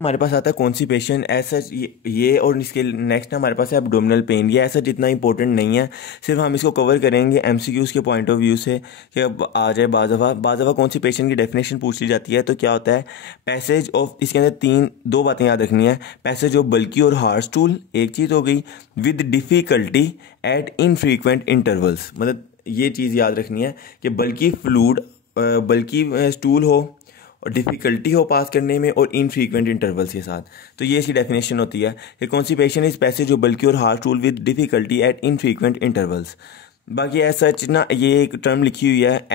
हमारे पास आता है कॉन्स्टिपेशन ऐसा ये और इसके नेक्स्ट हमारे पास है एब्डोमिनल पेन। ये ऐसा जितना इंपॉर्टेंट नहीं है, सिर्फ हम इसको कवर करेंगे एमसीक्यूज के पॉइंट ऑफ व्यू से कि अब आ जाए बाज़ दफ़ा कॉन्स्टिपेशन की डेफिनेशन पूछ ली जाती है तो क्या होता है पैसेज ऑफ, इसके अंदर दो बातें याद रखनी है। पैसेज ऑफ बल्की और हार्ड स्टूल एक चीज़ हो गई, with difficulty at infrequent intervals, मतलब ये चीज़ याद रखनी है कि बल्कि फ्लूड बल्कि स्टूल हो और डिफ़िकल्टी हो पास करने में और इनफ्रीक्वेंट इंटरवल्स के साथ। तो ये इसकी डेफिनेशन होती है कि कॉन्स्टिपेशन इज पैसेज जो बल्कि और hard stool with difficulty at infrequent intervals. बाकी ऐसा ना ये एक टर्म लिखी हुई है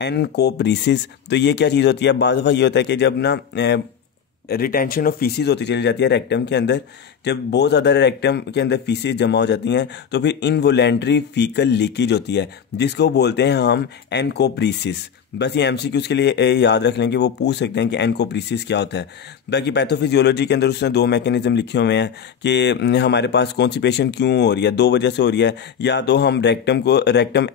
एनकोप्रीसिस। तो ये क्या चीज़ होती है, बाद दफ़ा ये होता है कि जब ना रिटेंशन ऑफ फीसिस होती चली जाती है रेक्टम के अंदर, जब बहुत ज़्यादा रेक्टम के अंदर फीसिस जमा हो जाती हैं तो फिर इनवोलेंट्री फीकल लीकेज होती है जिसको बोलते हैं हम एनकोप्रीसिस। बस ये एमसीक्यूज के लिए याद रख लें कि वो पूछ सकते हैं कि एनकोप्रीसिस क्या होता है। बाकी पैथोफिजियोलॉजी के अंदर उसने दो मैकेनिज्म लिखे हुए हैं कि हमारे पास कॉन्स्टिपेशन क्यों हो रही है, दो वजह से हो रही है। या तो हम रेक्टम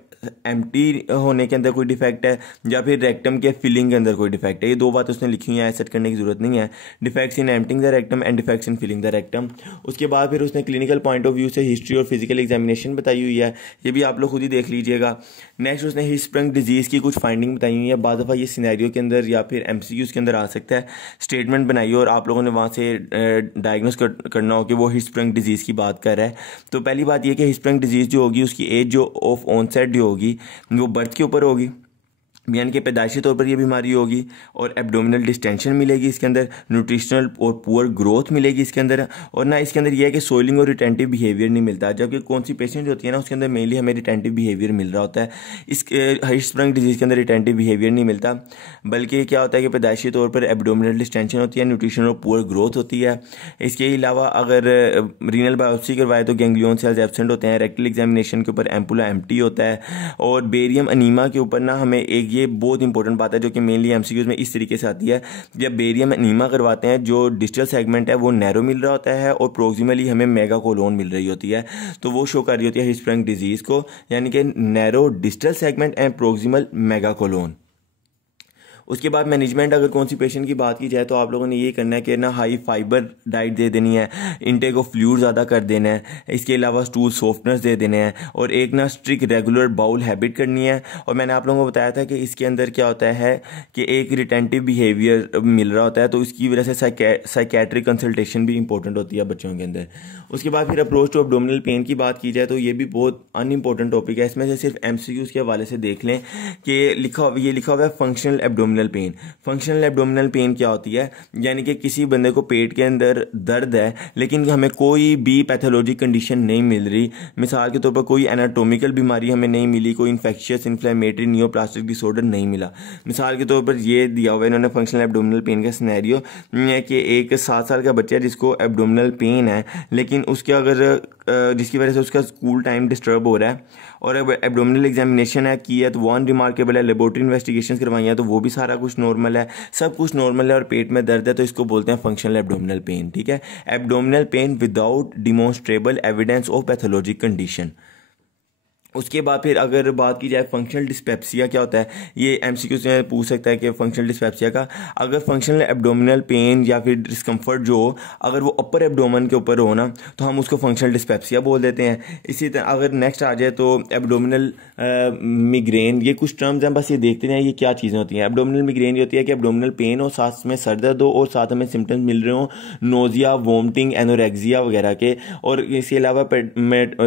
एम्प्टी होने के अंदर कोई डिफेक्ट है या फिर रेक्टम के फिलिंग के अंदर कोई डिफेक्ट है। ये दो बात उसने लिखी हुई है, सेट करने की जरूरत नहीं है। Defects in emptying the rectum and defects in filling the rectum. उसके बाद फिर उसने क्लिनिकल पॉइंट ऑफ व्यू से हिस्ट्री और फिजिकल एग्जामिनेशन बताई हुई है, ये भी आप लोग खुद ही देख लीजिएगा। नेक्स्ट उसने हिस्प्रंग डिजीज़ की कुछ फाइंडिंग बताई हुई है। बाद दफ़ा ये सिनेरियो के अंदर या फिर एमसीक्यूज़ के अंदर आ सकता है, स्टेटमेंट बनाइए और आप लोगों ने वहाँ से डायग्नोस करना हो कि वो हिस्प्रंग डिजीज़ की बात कर रहा है। तो पहली बात ये कि हिस्प्रंग डिजीज़ जो होगी उसकी एज जो ऑफ ऑनसेट जो होगी वो बर्थ के ऊपर होगी, यानी कि पैदाइशी तौर पर ये बीमारी होगी। और एब्डोमिनल डिस्टेंशन मिलेगी इसके अंदर, न्यूट्रिशनल और पुअर ग्रोथ मिलेगी इसके अंदर। और ना इसके अंदर यह है कि सोइलिंग और रिटेंटिव बिहेवियर नहीं मिलता, जबकि कॉन्स्टिपेशन जो होती है ना उसके अंदर मेनली हमें रिटेंटिव बिहेवियर मिल रहा होता है। इस हिस्प्रंग डिजीज़ के अंदर रिटेंटिव बिहेवियर नहीं मिलता, बल्कि क्या होता है कि पैदाइशी तौर पर एब्डोमिनल डिस्टेंशन होती है, न्यूट्रिशनल और पुअर ग्रोथ होती है। इसके अलावा अगर रीनल बायोप्सी करवाए तो गैंग्लियन सेल्स एब्सेंट होते हैं, रेक्टल एग्जामिनेशन के ऊपर एम्पुला एम्प्टी होता है। और बेरियम अनीमा के ऊपर ना हमें एक ये बहुत इंपॉर्टेंट बात है जो कि मेनली एमसीक्यूज में इस तरीके से आती है, जब बेरियम अनीमा करवाते हैं जो डिस्टल सेगमेंट है वो नैरो मिल रहा होता है और प्रोक्सिमली हमें मेगा कोलोन मिल रही होती है, तो वो शो कर रही होती है हिस्प्रंग डिजीज को, यानी कि narrow distal segment and proximal mega colon. उसके बाद मैनेजमेंट, अगर कॉन्स्टिपेशन की बात की जाए तो आप लोगों ने ये करना है कि ना हाई फाइबर डाइट दे देनी है, इनटेक ऑफ फ्लूइड ज़्यादा कर देना है, इसके अलावा स्टूल सॉफ्टनर्स दे देने हैं और एक ना स्ट्रिक्ट रेगुलर बाउल हैबिट करनी है। और मैंने आप लोगों को बताया था कि इसके अंदर क्या होता है कि एक रिटेंटिव बिहेवियर मिल रहा होता है, तो इसकी वजह से साइकेट्रिक कंसल्टेशन भी इंपॉर्टेंट होती है बच्चों के अंदर। उसके बाद फिर अप्रोच टू एब्डोमिनल पेन की बात की जाए तो ये भी बहुत अनइम्पॉर्टेंट टॉपिक है, इसमें से सिर्फ एमसीक्यूज के हवाले से देख लें कि लिखा हुआ है functional abdominal pain. Functional abdominal pain क्या होती है, यानी कि किसी बंदे को पेट के अंदर दर्द है लेकिन हमें कोई भी पैथोलॉजी कंडीशन नहीं मिल रही, मिसाल के तौर पर कोई एनाटोमिकल बीमारी हमें नहीं मिली, कोई इन्फेक्शियस इन्फ्लेमेटरी नियोप्लास्टिक डिसऑर्डर नहीं मिला। मिसाल के तौर पर ये दिया हुआ है इन्होंने फंक्शनल एब्डोमिनल पेन का सिनेरियो कि एक 7 साल का बच्चा है जिसको एब्डोमिनल पेन है, लेकिन उसके अगर जिसकी वजह से उसका स्कूल टाइम डिस्टर्ब हो रहा है और एब्डोमिनल एग्जामिनेशन है की है तो वो अनरिमार्केबल है, लेबोरेटरी इन्वेस्टिगेशन करवाई है तो वो भी सारा कुछ नॉर्मल है, सब कुछ नॉर्मल है और पेट में दर्द है, तो इसको बोलते हैं फंक्शनल एब्डोमिनल पेन। ठीक है, abdominal pain without demonstrable evidence of pathologic condition. उसके बाद फिर अगर बात की जाए फंक्शनल डिस्पेप्सिया क्या होता है, ये एमसीक्यू से पूछ सकता है कि फंक्शनल डिस्पेप्सिया का अगर फंक्शनल एब्डोमिनल पेन या फिर डिस्कम्फर्ट जो हो अगर वो अपर एब्डोमन के ऊपर हो ना तो हम उसको फंक्शनल डिस्पेप्सिया बोल देते हैं। इसी तरह अगर नेक्स्ट आ जाए तो एब्डोमिनल मिग्रेन, ये कुछ टर्म्स हैं, बस ये देखते हैं ये क्या चीज़ें होती हैं। एब्डोमिनल मिग्रेन ये होती है कि एब्डोमिनल पेन हो, साथ में सर दर्द हो और साथ हमें सिम्टम्स मिल रहे हो नोजिया, वोमिटिंग, एनोरेक्सिया वगैरह के। और इसके अलावा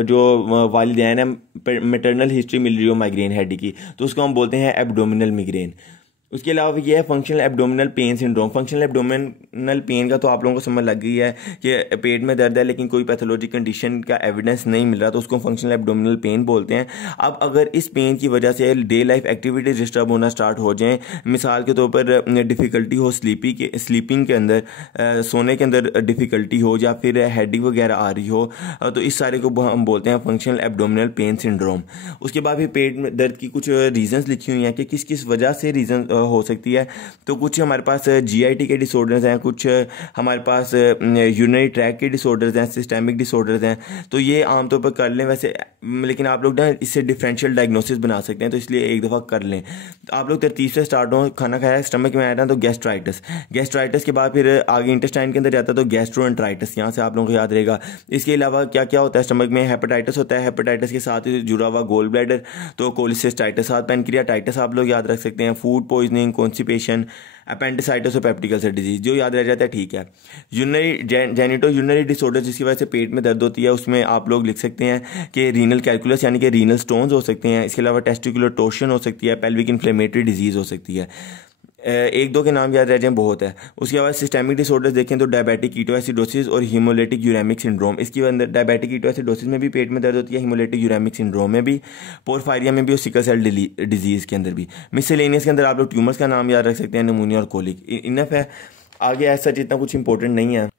जो वालिदैन है मैटरनल हिस्ट्री मिल रही हो माइग्रेन हेड की तो उसको हम बोलते हैं एब्डोमिनल मिग्रेन। उसके अलावा यह है functional abdominal pain syndrome. Functional abdominal pain का तो आप लोगों को समझ लग गई है कि पेट में दर्द है लेकिन कोई पैथोलॉजी कंडीशन का एविडेंस नहीं मिल रहा तो उसको फंक्शनल एब्डोमिनल पेन बोलते हैं। अब अगर इस पेन की वजह से डे लाइफ एक्टिविटीज डिस्टर्ब होना स्टार्ट हो जाएं, मिसाल के तौर पर डिफ़िकल्टी हो स्लीपिंग के अंदर, सोने के अंदर डिफ़िकल्टी हो या फिर हेडेक वगैरह आ रही हो, तो इस सारे को हम बोलते हैं फंक्शनल एब्डोमिनल पेन सिंड्रोम। उसके बाद भी पेट में दर्द की कुछ रीजंस लिखी हुई हैं कि किस किस वजह से रीजन हो सकती है। तो कुछ हमारे पास GIT के डिसऑर्डर्स हैं, कुछ हमारे पास यूरिनरी ट्रैक के डिसऑर्डर्स हैं, सिस्टेमिक डिसऑर्डर्स हैं। तो ये आमतौर पर कर लें वैसे, लेकिन आप लोग ना इससे डिफरेंशियल डायग्नोसिस बना सकते हैं, तो इसलिए एक दफ़ा कर लें। आप लोग तरतीब से स्टार्ट हो, खाना खाया, स्टमक में आया था तो गैस्ट्राइटिस के बाद फिर आगे इंटेस्टाइन के अंदर जाता है तो गैस्ट्रोएंटराइटिस, यहाँ से आप लोगों को याद रहेगा। इसके अलावा क्या क्या होता है स्टमक में? हेपेटाइटिस होता है, हेपेटाइटिस के साथ ही जुड़ा हुआ गोल ब्लैडर, तो कोलिसिस्टाइटिस, साथ पैनक्रियाटाइटिस आप लोग याद रख सकते हैं, फूड पॉइजनिंग, कॉन्स्टिपेशन, अपेंडिसाइटिस और पेप्टिक अल्सर डिजीज, जो याद रह जाता है ठीक है। जेनिटो यूरिनरी डिसऑर्डर, जिसकी वजह से पेट में दर्द होती है, उसमें आप लोग लिख सकते हैं कि रीनल कैलकुलस यानी कि रीनल स्टोन्स हो सकते हैं। इसके अलावा टेस्टिकुलर टोर्शन हो सकती है, पेल्विक इन्फ्लेमेटरी डिजीज हो सकती है। एक दो के नाम याद रह जाएं बहुत है। उसके बाद सिस्टेमिक डिसऑर्डर्स देखें तो डायबिटिक कीटोएसिडोसिस और हीमोलिटिक यूरेमिक सिंड्रोम। इसके अंदर डायबिटिक कीटोएसिडोसिस में भी पेट में दर्द होती है, हीमोलिटिक यूरेमिक सिंड्रोम में भी, पोरफायरिया में भी और सिकल सेल डिजीज़ के अंदर भी। मिसलेनियस के अंदर आप लोग ट्यूमर्स का नाम याद रख सकते हैं, निमोनिया और कोलिक। इनफ है, आगे ऐसा जितना कुछ इंपॉर्टेंट नहीं है।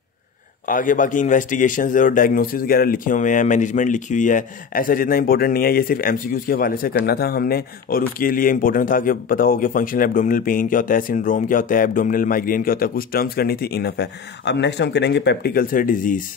आगे बाकी इन्वेस्टिगेशंस और डायग्नोसिस वगैरह लिखे हुए हैं, मैनेजमेंट लिखी हुई है, ऐसा जितना इंपॉर्टेंट नहीं है। ये सिर्फ MCQs के हवाले से करना था हमने, और उसके लिए इंपॉर्टेंट था कि पता हो कि फंक्शनल एब्डोमिनल पेन क्या होता है, सिंड्रोम क्या होता है, एब्डोमिनल माइग्रेन क्या होता है, कुछ टर्म्स करनी थी, इनफ है। अब नेक्स्ट हम करेंगे पेप्टिक अल्सर डिजीज़।